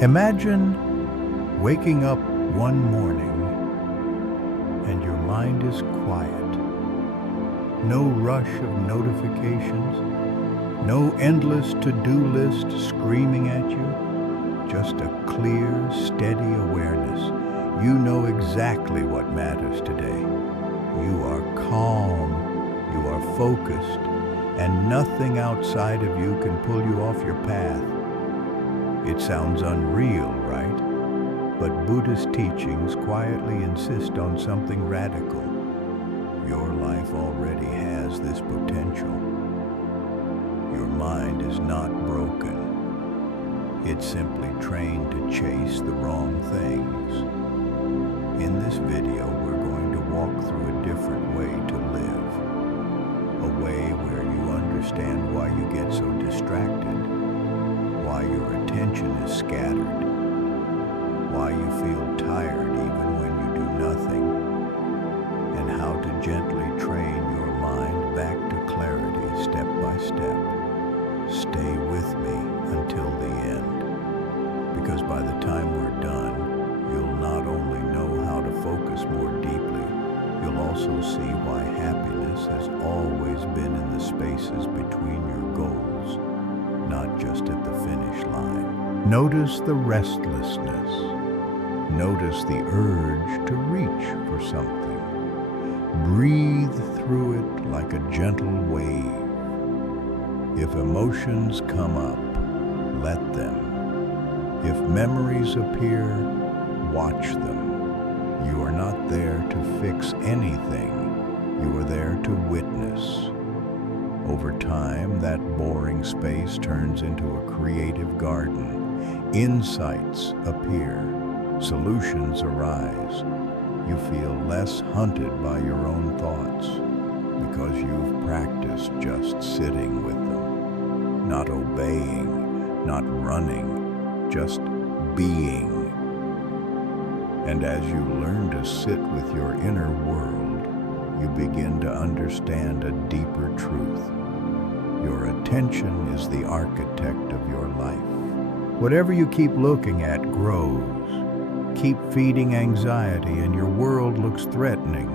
Imagine waking up one morning and your mind is quiet. No rush of notifications, no endless to-do list screaming at you, just a clear, steady awareness. You know exactly what matters today. You are calm, you are focused, and nothing outside of you can pull you off your path. It sounds unreal, right? But Buddhist teachings quietly insist on something radical. Your life already has this potential. Your mind is not broken. It's simply trained to chase the wrong things. In this video, we're going to walk through a different way to live. A way where you understand why you get so distracted, why your attention is scattered, why you feel tired even when you do nothing, and how to gently train your mind back to clarity step by step. Stay with me until the end, because by the time we're done, you'll not only know how to focus more deeply, you'll also see why happiness has always been in the spaces between your goals, not just at the finish line. Notice the restlessness. Notice the urge to reach for something. Breathe through it like a gentle wave. If emotions come up, let them. If memories appear, watch them. You are not there to fix anything. You are there to witness. Over time, that boring space turns into a creative garden. Insights appear. Solutions arise. You feel less hunted by your own thoughts because you've practiced just sitting with them, not obeying, not running, just being. And as you learn to sit with your inner world, you begin to understand a deeper truth. Your attention is the architect of your life. Whatever you keep looking at grows. Keep feeding anxiety and your world looks threatening.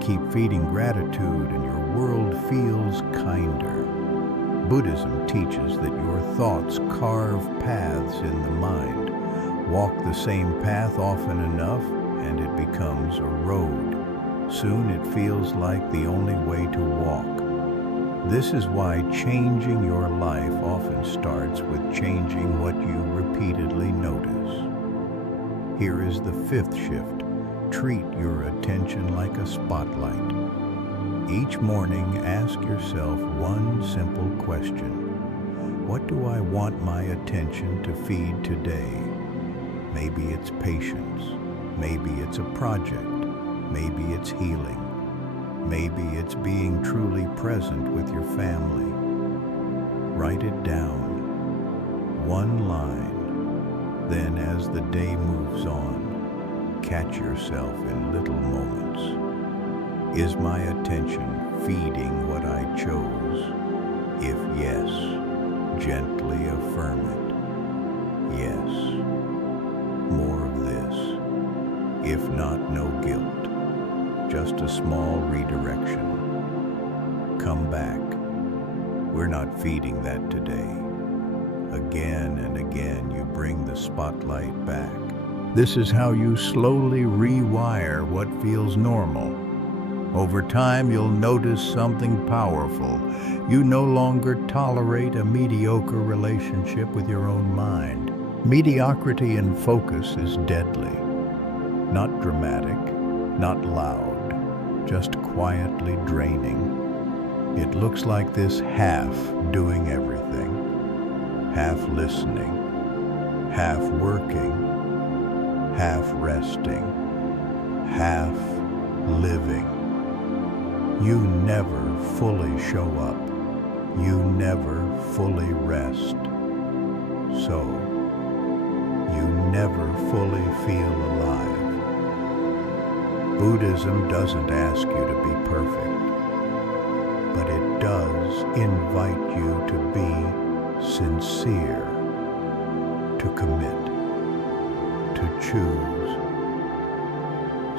Keep feeding gratitude and your world feels kinder. Buddhism teaches that your thoughts carve paths in the mind. Walk the same path often enough and it becomes a road. Soon it feels like the only way to walk. This is why changing your life often starts with changing what you repeatedly notice. Here is the fifth shift. Treat your attention like a spotlight. Each morning, ask yourself one simple question. What do I want my attention to feed today? Maybe it's patience. Maybe it's a project. Maybe it's healing. Maybe it's being truly present with your family. Write it down. One line. Then as the day moves on, catch yourself in little moments. Is my attention feeding what I chose? If yes, gently affirm it. Yes. More of this. If not, no guilt. Just a small redirection. Come back. We're not feeding that today. Again and again, you bring the spotlight back. This is how you slowly rewire what feels normal. Over time, you'll notice something powerful. You no longer tolerate a mediocre relationship with your own mind. Mediocrity in focus is deadly. Not dramatic, not loud, just quietly draining. It looks like this half doing everything. Half listening, half working, half resting, half living. You never fully show up. You never fully rest. So, you never fully feel alive. Buddhism doesn't ask you to be perfect, but it does invite you to be sincere, to commit. to choose.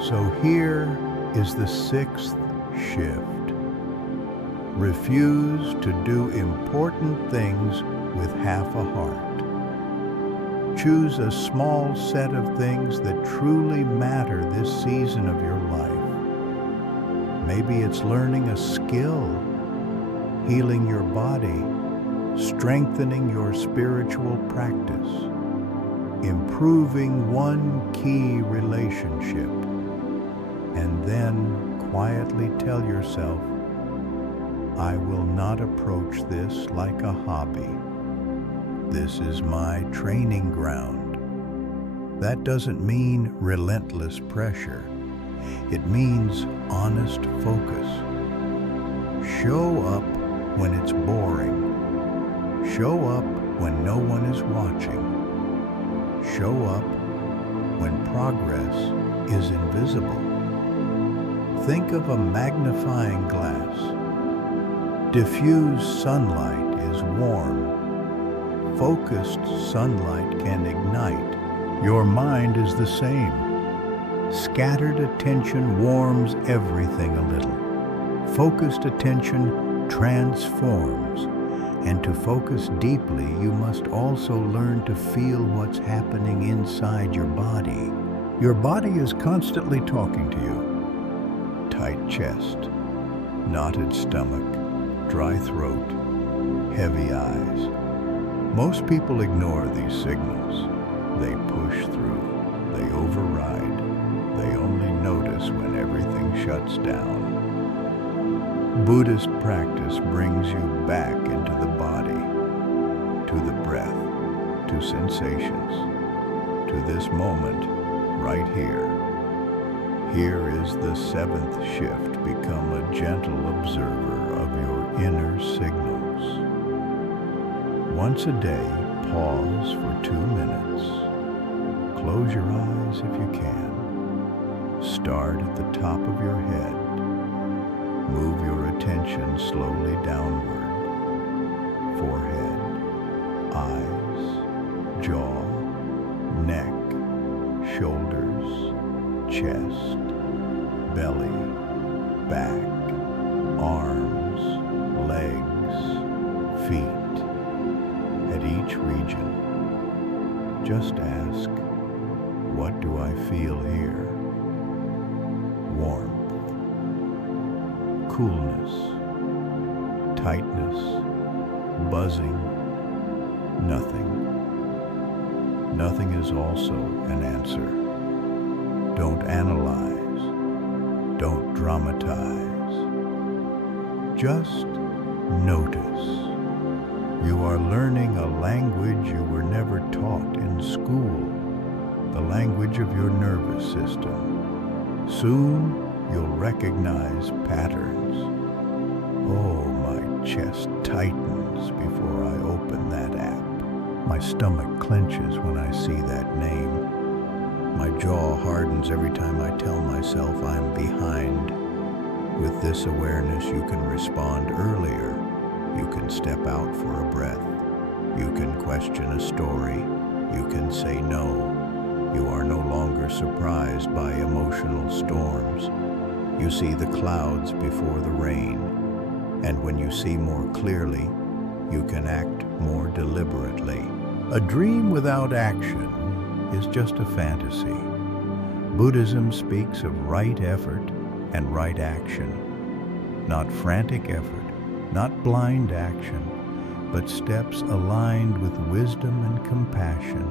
So here is the sixth shift. Refuse to do important things with half a heart. Choose a small set of things that truly matter this season of your life. Maybe it's learning a skill, healing your body, strengthening your spiritual practice, improving one key relationship, and then quietly tell yourself, I will not approach this like a hobby. This is my training ground. That doesn't mean relentless pressure. It means honest focus. Show up when it's boring. Show up when no one is watching. Show up when progress is invisible. Think of a magnifying glass. Diffused sunlight is warm. Focused sunlight can ignite. Your mind is the same. Scattered attention warms everything a little. Focused attention transforms. And to focus deeply, you must also learn to feel what's happening inside your body. Your body is constantly talking to you. Tight chest, knotted stomach, dry throat, heavy eyes. Most people ignore these signals. They push through, they override, they only notice when everything shuts down. Buddhist practice brings you back into the body, to the breath, to sensations, to this moment right here. Here is the seventh shift. Become a gentle observer of your inner signals. Once a day, pause for 2 minutes. Close your eyes if you can. Start at the top of your head. Move your attention slowly downward. Forehead, eyes, jaw, neck, shoulders, chest, belly, back, arms, legs, feet. At each region, just ask, what do I feel here? Warmth, coolness, tightness, buzzing, nothing. Nothing is also an answer. Don't analyze. Don't dramatize. Just notice. You are learning a language you were never taught in school, the language of your nervous system. Soon, you'll recognize patterns. Oh, my chest tightens before I open that app. My stomach clenches when I see that name. My jaw hardens every time I tell myself I'm behind. With this awareness, you can respond earlier. You can step out for a breath. You can question a story. You can say no. You are no longer surprised by emotional storms. You see the clouds before the rain. And when you see more clearly, you can act more deliberately. A dream without action is just a fantasy. Buddhism speaks of right effort and right action. Not frantic effort, not blind action, but steps aligned with wisdom and compassion.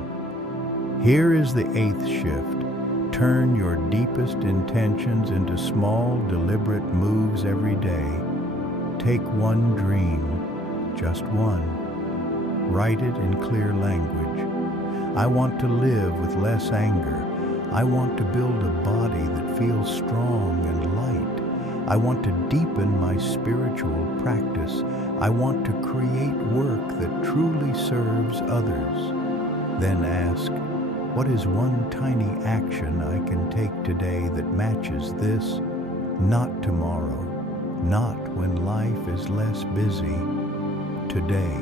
Here is the eighth shift. Turn your deepest intentions into small, deliberate moves every day. Take one dream, just one. Write it in clear language. I want to live with less anger. I want to build a body that feels strong and light. I want to deepen my spiritual practice. I want to create work that truly serves others. Then ask, what is one tiny action I can take today that matches this? Not tomorrow, not when life is less busy. Today,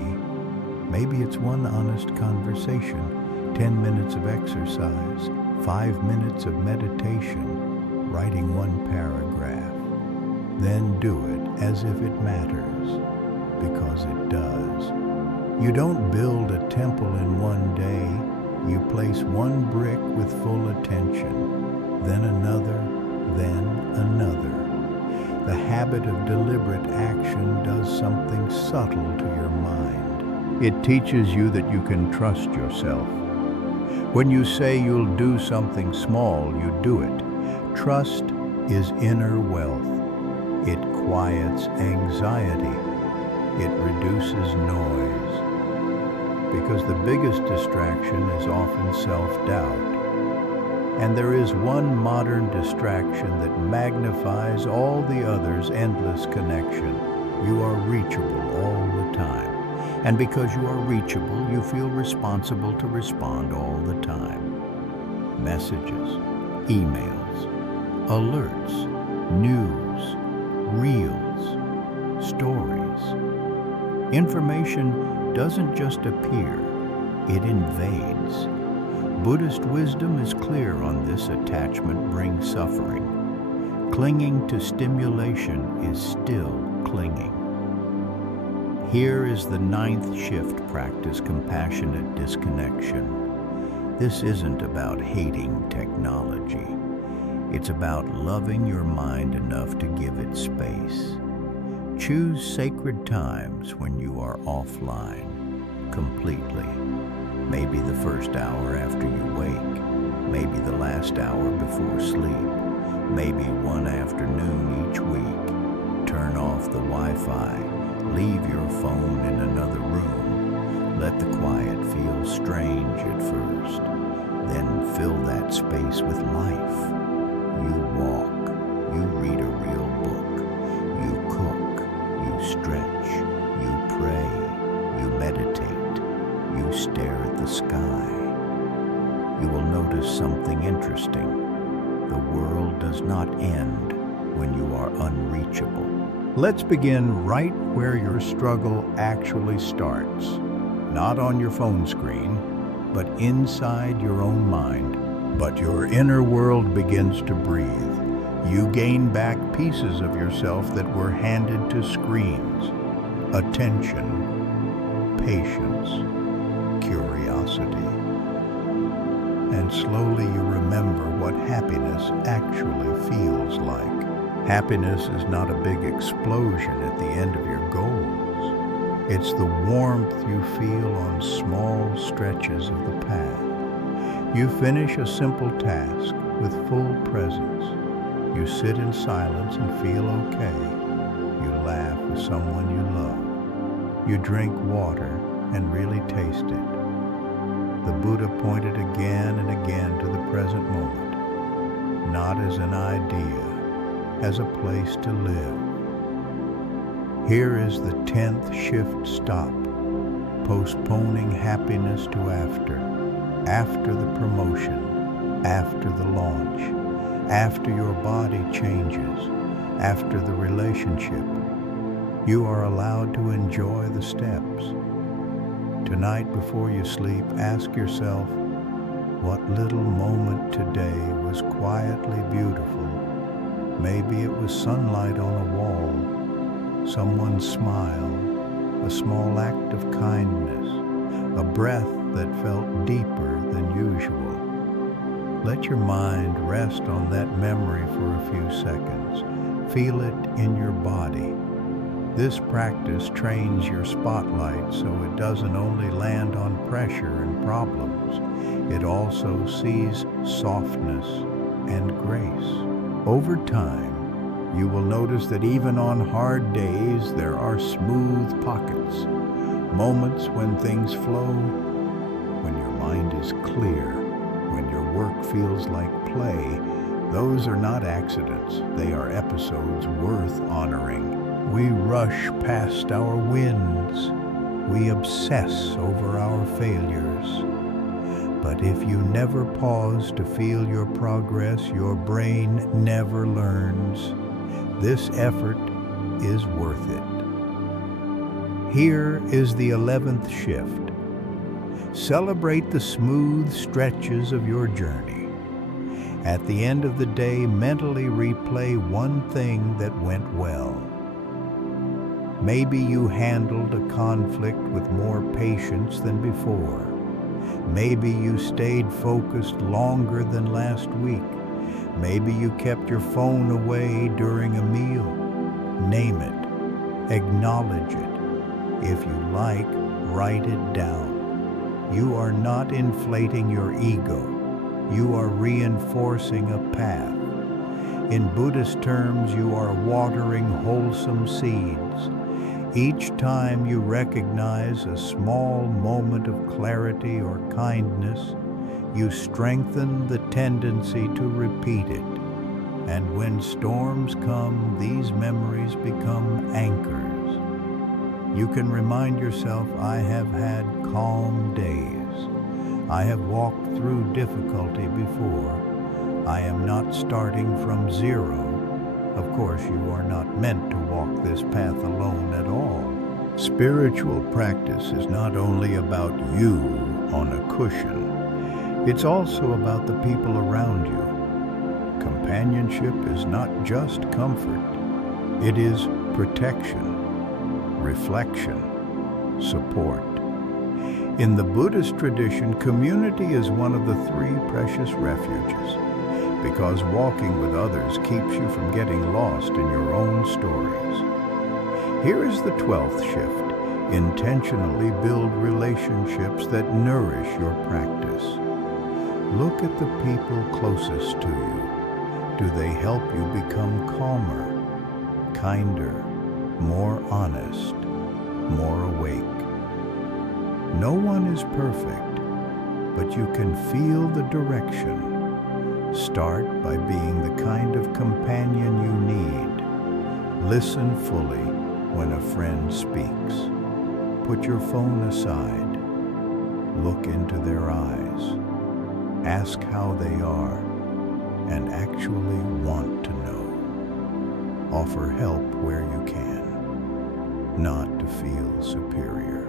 maybe it's one honest conversation, 10 minutes of exercise, 5 minutes of meditation, writing one paragraph. Then do it as if it matters, because it does. You don't build a temple in one day. You place one brick with full attention, then another, then another. The habit of deliberate action does something subtle to your mind. It teaches you that you can trust yourself. When you say you'll do something small, you do it. Trust is inner wealth. It quiets anxiety. It reduces noise. Because the biggest distraction is often self-doubt. And there is one modern distraction that magnifies all the others' endless connection. You are reachable all the time. And because you are reachable, you feel responsible to respond all the time. Messages, emails, alerts, news, reels, stories. Information doesn't just appear, it invades. Buddhist wisdom is clear on this: attachment brings suffering. Clinging to stimulation is still clinging. Here is the 9th shift: practice compassionate disconnection. This isn't about hating technology. It's about loving your mind enough to give it space. Choose sacred times when you are offline, completely. Maybe the first hour after you wake, maybe the last hour before sleep, maybe one afternoon each week. Turn off the Wi-Fi, leave your phone in another room. Let the quiet feel strange at first, then fill that space with life. You walk, you read a real book, you cook, you stretch, you pray, you meditate. You stare at the sky. You will notice something interesting. The world does not end when you are unreachable. Let's begin right where your struggle actually starts. Not on your phone screen, but inside your own mind. But your inner world begins to breathe. You gain back pieces of yourself that were handed to screens. Attention, patience, curiosity. And slowly you remember what happiness actually feels like. Happiness is not a big explosion at the end of your goals. It's the warmth you feel on small stretches of the path. You finish a simple task with full presence. You sit in silence and feel okay. You laugh with someone you love. You drink water and really taste it. The Buddha pointed again and again to the present moment, not as an idea, as a place to live. Here is the 10th shift stop: postponing happiness to after the promotion, after the launch, after your body changes, after the relationship. You are allowed to enjoy the steps. Tonight, before you sleep, ask yourself, what little moment today was quietly beautiful? Maybe it was sunlight on a wall, someone's smile, a small act of kindness, a breath that felt deeper than usual. Let your mind rest on that memory for a few seconds. Feel it in your body. This practice trains your spotlight so it doesn't only land on pressure and problems, it also sees softness and grace. Over time, you will notice that even on hard days, there are smooth pockets, moments when things flow, when your mind is clear, when your work feels like play. Those are not accidents, they are episodes worth honoring. We rush past our wins. We obsess over our failures. But if you never pause to feel your progress, your brain never learns. This effort is worth it. Here is the 11th shift. Celebrate the smooth stretches of your journey. At the end of the day, mentally replay one thing that went well. Maybe you handled a conflict with more patience than before. Maybe you stayed focused longer than last week. Maybe you kept your phone away during a meal. Name it. Acknowledge it. If you like, write it down. You are not inflating your ego. You are reinforcing a path. In Buddhist terms, you are watering wholesome seeds. Each time you recognize a small moment of clarity or kindness, you strengthen the tendency to repeat it. And when storms come, these memories become anchors. You can remind yourself, I have had calm days. I have walked through difficulty before. I am not starting from zero. Of course, you are not meant to walk this path alone at all. Spiritual practice is not only about you on a cushion. It's also about the people around you. Companionship is not just comfort. It is protection, reflection, support. In the Buddhist tradition, community is one of the three precious refuges, because walking with others keeps you from getting lost in your own stories. Here is the 12th shift. Intentionally build relationships that nourish your practice. Look at the people closest to you. Do they help you become calmer, kinder, more honest, more awake? No one is perfect, but you can feel the direction. Start by being the kind of companion you need. Listen fully when a friend speaks. Put your phone aside. Look into their eyes. Ask how they are, and actually want to know. Offer help where you can, not to feel superior,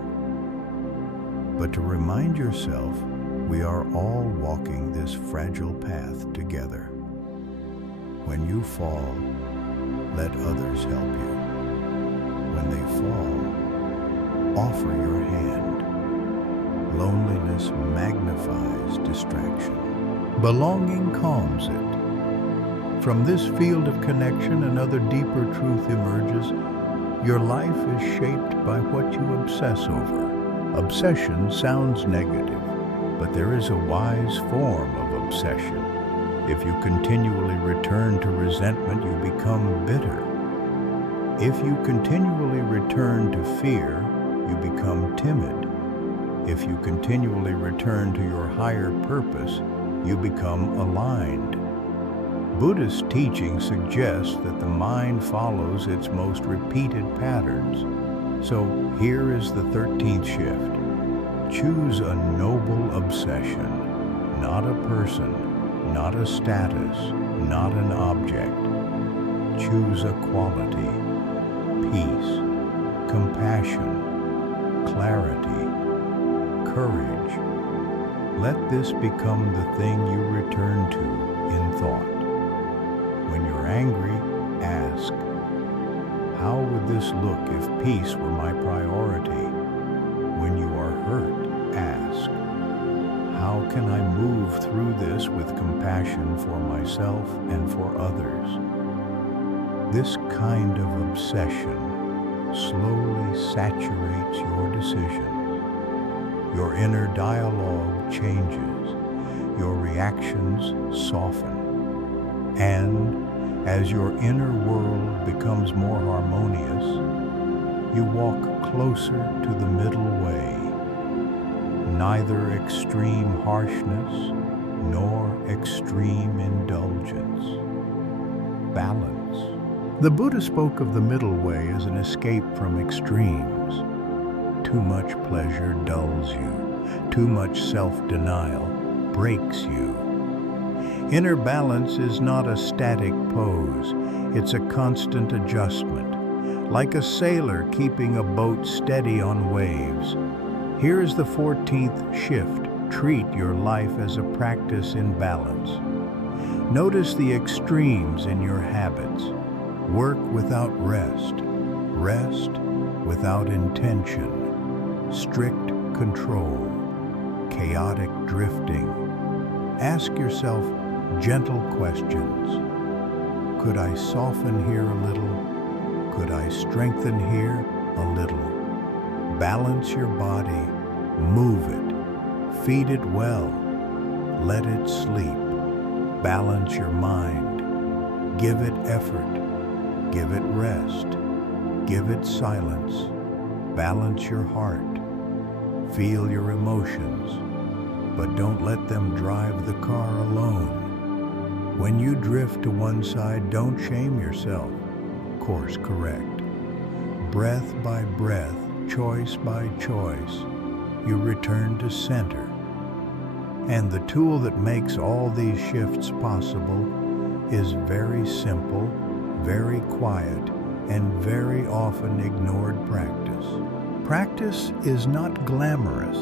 but to remind yourself we are all walking this fragile path together. When you fall, let others help you. When they fall, offer your hand. Loneliness magnifies distraction. Belonging calms it. From this field of connection, another deeper truth emerges. Your life is shaped by what you obsess over. Obsession sounds negative, but there is a wise form of obsession. If you continually return to resentment, you become bitter. If you continually return to fear, you become timid. If you continually return to your higher purpose, you become aligned. Buddhist teaching suggests that the mind follows its most repeated patterns. So here is the 13th shift. Choose a noble obsession, not a person, not a status, not an object. Choose a quality, peace, compassion, clarity, courage. Let this become the thing you return to in thought. When you're angry, ask, how would this look if peace were my priority? When you are hurt, ask, how can I move through this with compassion for myself and for others? This kind of obsession slowly saturates your decisions. Your inner dialogue changes. Your reactions soften. And as your inner world becomes more harmonious, you walk closer to the middle way. Neither extreme harshness nor extreme indulgence. Balance. The Buddha spoke of the middle way as an escape from extremes. Too much pleasure dulls you. Too much self-denial breaks you. Inner balance is not a static pose. It's a constant adjustment, like a sailor keeping a boat steady on waves. Here is the 14th shift. Treat your life as a practice in balance. Notice the extremes in your habits. Work without rest, rest without intention, strict control, chaotic drifting. Ask yourself gentle questions. Could I soften here a little? Could I strengthen here a little? Balance your body, move it, feed it well, let it sleep. Balance your mind, give it effort, give it rest, give it silence. Balance your heart, feel your emotions, but don't let them drive the car alone. When you drift to one side, don't shame yourself. Course correct. Breath by breath, choice by choice, you return to center. And the tool that makes all these shifts possible is very simple, very quiet, and very often ignored practice. Practice is not glamorous.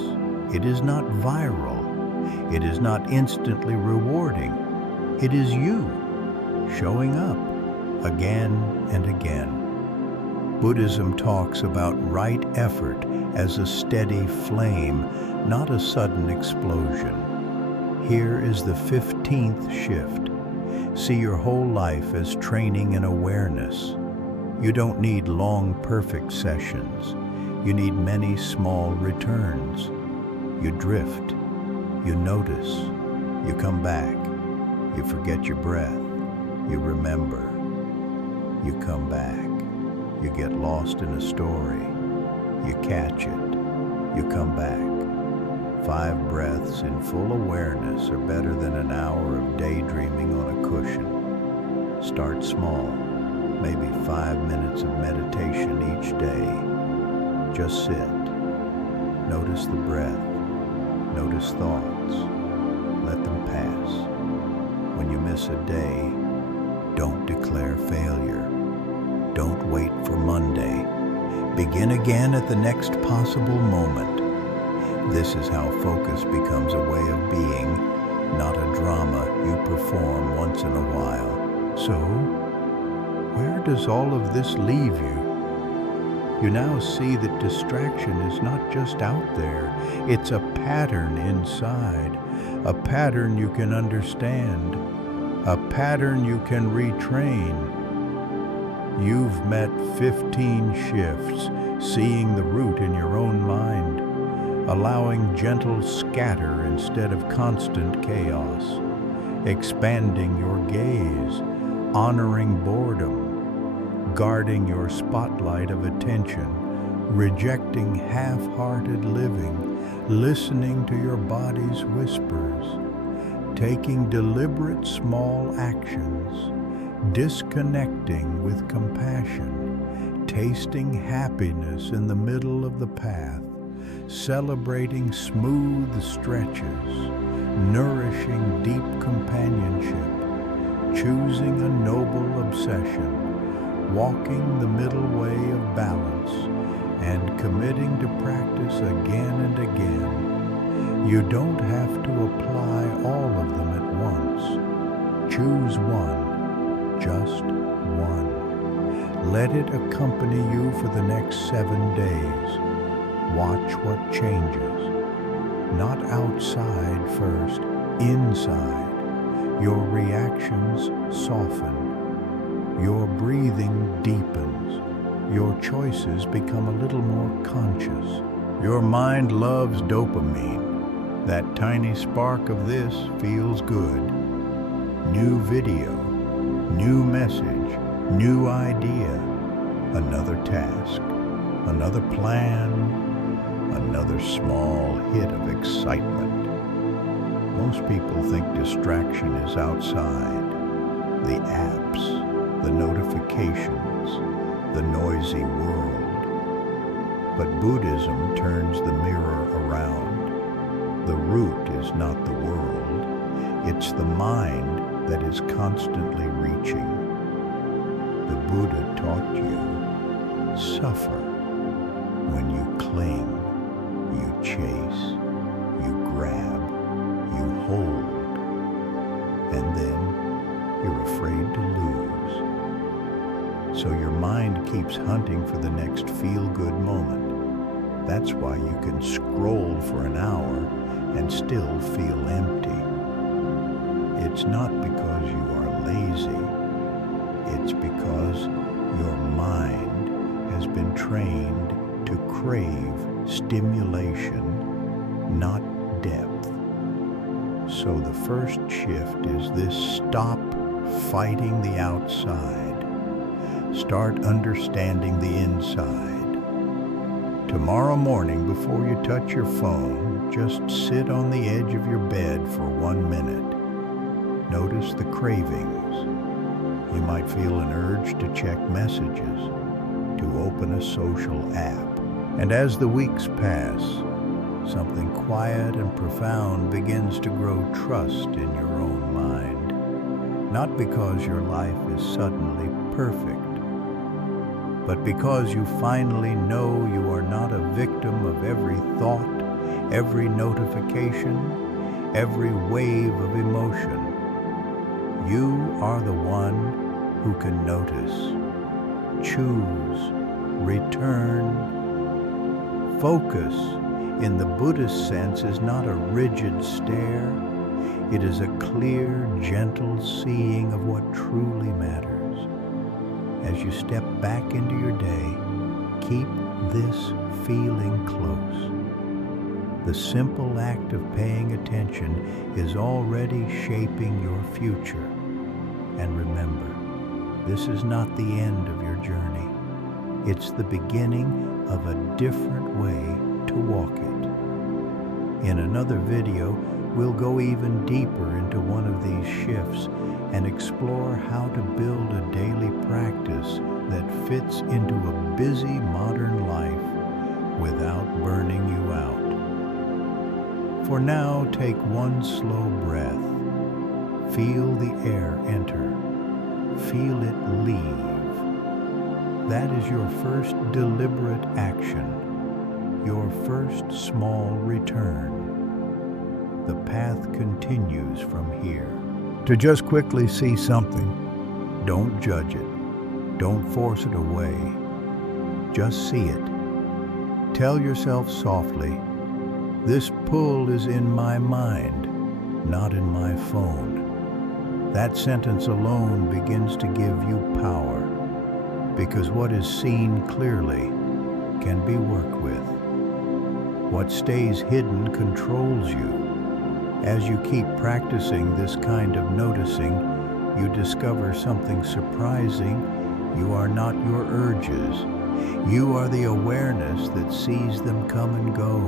It is not viral. It is not instantly rewarding. It is you showing up again and again. Buddhism talks about right effort as a steady flame, not a sudden explosion. Here is the 15th shift. See your whole life as training in awareness. You don't need long, perfect sessions. You need many small returns. You drift. You notice. You come back. You forget your breath. You remember. You come back. You get lost in a story. You catch it. You come back. 5 breaths in full awareness are better than an hour of daydreaming on a cushion. Start small, maybe 5 minutes of meditation each day. Just sit. Notice the breath. Notice thoughts. Let them pass. When you miss a day, don't declare failure. Don't wait for Monday. Begin again at the next possible moment. This is how focus becomes a way of being, not a drama you perform once in a while. So, where does all of this leave you? You now see that distraction is not just out there, it's a pattern inside, a pattern you can understand, a pattern you can retrain. You've met 15 shifts, seeing the root in your own mind, allowing gentle scatter instead of constant chaos, expanding your gaze, honoring boredom, guarding your spotlight of attention, rejecting half-hearted living, listening to your body's whispers, taking deliberate small actions, disconnecting with compassion, tasting happiness in the middle of the path, celebrating smooth stretches, nourishing deep companionship, choosing a noble obsession, walking the middle way of balance, and committing to practice again and again. You don't have to apply all of them at once. Choose one, just one. Let it accompany you for the next 7 days. Watch what changes. Not outside first, inside. Your reactions soften. Your breathing deepens. Your choices become a little more conscious. Your mind loves dopamine. That tiny spark of this feels good. New video, new message, new idea, another task, another plan, another small hit of excitement. Most people think distraction is outside. The apps, the notifications, the noisy world. But Buddhism turns the mirror around. The root is not the world. It's the mind that is constantly reaching. The Buddha taught you, suffer. When you cling, you chase, you grab, you hold, and then keeps hunting for the next feel-good moment. That's why you can scroll for an hour and still feel empty. It's not because you are lazy. It's because your mind has been trained to crave stimulation, not depth. So the first shift is this: stop fighting the outside. Start understanding the inside. Tomorrow morning, before you touch your phone, just sit on the edge of your bed for 1 minute. Notice the cravings. You might feel an urge to check messages, to open a social app. And as the weeks pass, something quiet and profound begins to grow trust in your own mind. Not because your life is suddenly perfect, but because you finally know you are not a victim of every thought, every notification, every wave of emotion. You are the one who can notice, choose, return. Focus, in the Buddhist sense, is not a rigid stare. It is a clear, gentle seeing of what truly matters. As you step back into your day, keep this feeling close. The simple act of paying attention is already shaping your future. And remember, this is not the end of your journey. It's the beginning of a different way to walk it. In another video, we'll go even deeper into one of these shifts and explore how to build a daily practice that fits into a busy modern life without burning you out. For now, take one slow breath. Feel the air enter. Feel it leave. That is your first deliberate action, your first small return. The path continues from here. To just quickly see something, don't judge it. Don't force it away. Just see it. Tell yourself softly, this pull is in my mind, not in my phone. That sentence alone begins to give you power, because what is seen clearly can be worked with. What stays hidden controls you. As you keep practicing this kind of noticing, you discover something surprising. You are not your urges. You are the awareness that sees them come and go.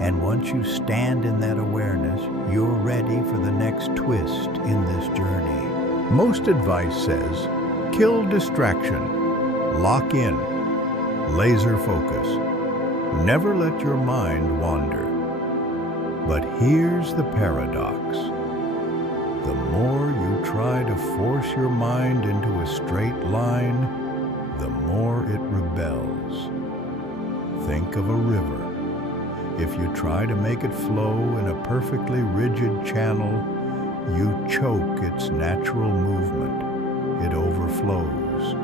And once you stand in that awareness, you're ready for the next twist in this journey. Most advice says, kill distraction, lock in, laser focus. Never let your mind wander. But here's the paradox. The more you try to force your mind into a straight line, the more it rebels. Think of a river. If you try to make it flow in a perfectly rigid channel, you choke its natural movement. It overflows.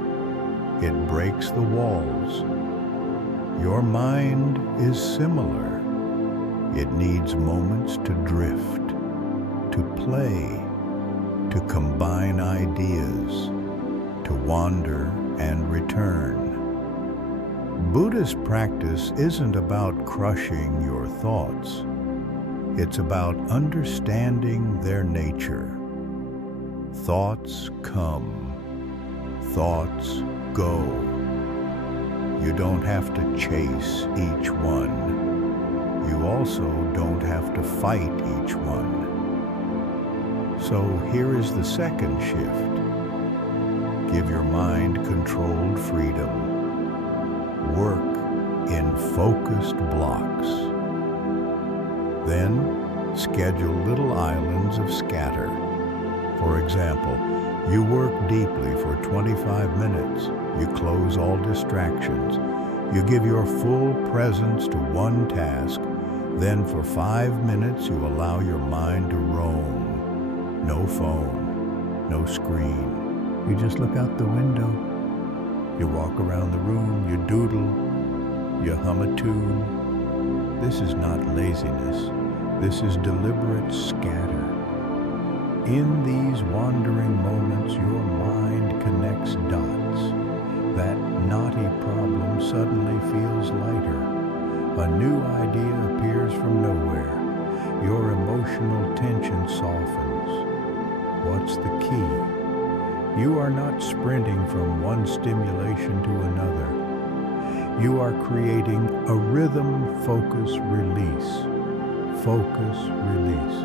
It breaks the walls. Your mind is similar. It needs moments to drift, to play, to combine ideas, to wander and return. Buddhist practice isn't about crushing your thoughts. It's about understanding their nature. Thoughts come. Thoughts go. You don't have to chase each one. You also don't have to fight each one. So here is the second shift. Give your mind controlled freedom. Work in focused blocks. Then schedule little islands of scatter. For example, you work deeply for 25 minutes. You close all distractions. You give your full presence to one task. Then for 5 minutes, you allow your mind to roam. No phone, no screen. You just look out the window. You walk around the room, you doodle, you hum a tune. This is not laziness. This is deliberate scatter. In these wandering moments, your mind connects dots. That knotty problem suddenly feels lighter. A new idea appears from nowhere. Your emotional tension softens. What's the key? You are not sprinting from one stimulation to another. You are creating a rhythm, focus, release. Focus, release.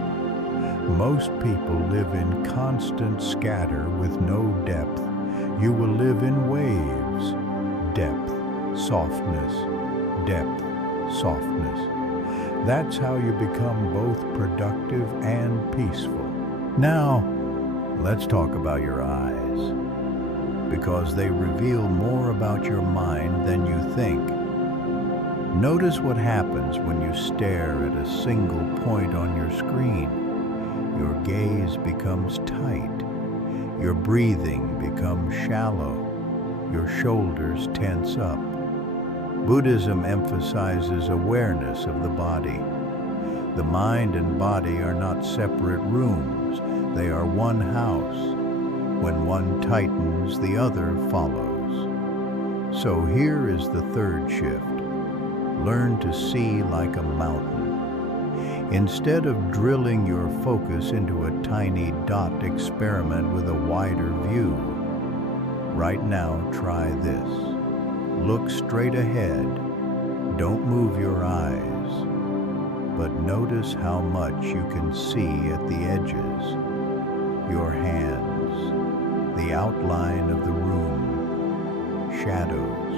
Most people live in constant scatter with no depth. You will live in waves. Depth, softness, depth, softness. That's how you become both productive and peaceful. Now, let's talk about your eyes, because they reveal more about your mind than you think. Notice what happens when you stare at a single point on your screen. Your gaze becomes tight. Your breathing becomes shallow. Your shoulders tense up. Buddhism emphasizes awareness of the body. The mind and body are not separate rooms. They are one house. When one tightens, the other follows. So here is the third shift. Learn to see like a mountain. Instead of drilling your focus into a tiny dot, experiment with a wider view. Right now, try this. Look straight ahead. Don't move your eyes, but notice how much you can see at the edges. Your hands, the outline of the room, shadows,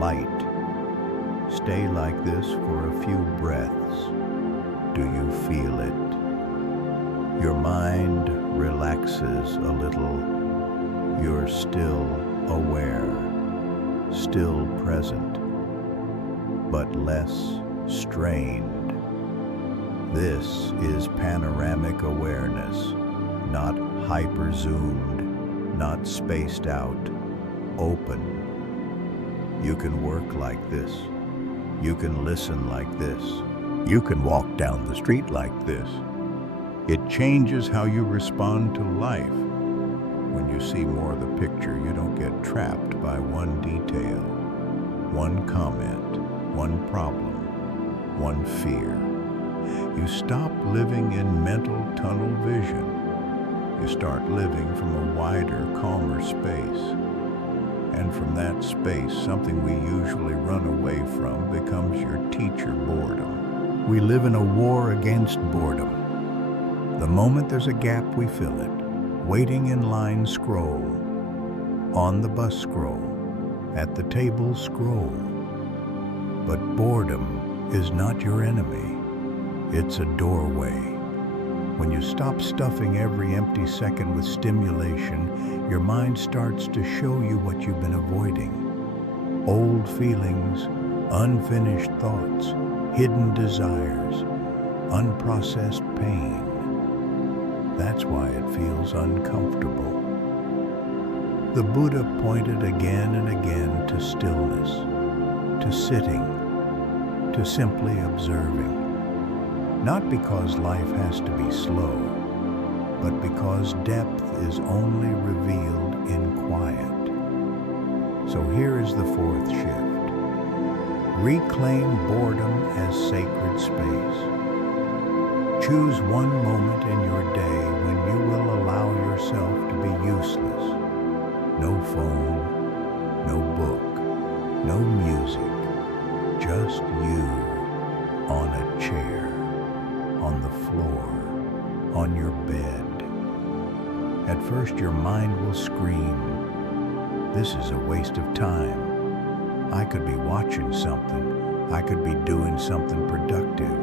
light. Stay like this for a few breaths. Do you feel it? Your mind relaxes a little. You're still aware, still present, but less strained. This is panoramic awareness, not hyper-zoomed, not spaced out, open. You can work like this. You can listen like this. You can walk down the street like this. It changes how you respond to life. When you see more of the picture, you don't get trapped by one detail, one comment, one problem, one fear. You stop living in mental tunnel vision. You start living from a wider, calmer space. And from that space, something we usually run away from becomes your teacher, boredom. We live in a war against boredom. The moment there's a gap, we fill it. Waiting in line, scroll. On the bus, scroll. At the table, scroll. But boredom is not your enemy. It's a doorway. When you stop stuffing every empty second with stimulation, your mind starts to show you what you've been avoiding. Old feelings, unfinished thoughts, hidden desires, unprocessed pain. That's why it feels uncomfortable. The Buddha pointed again and again to stillness, to sitting, to simply observing. Not because life has to be slow, but because depth is only revealed in quiet. So here is the fourth shift. Reclaim boredom as sacred space. Choose one moment in your day when you will allow yourself to be useless. No phone, no book, no music, just you on a chair, on the floor, on your bed. At first your mind will scream, "This is a waste of time. I could be watching something. I could be doing something productive."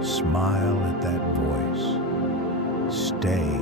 Smile at that voice. Stay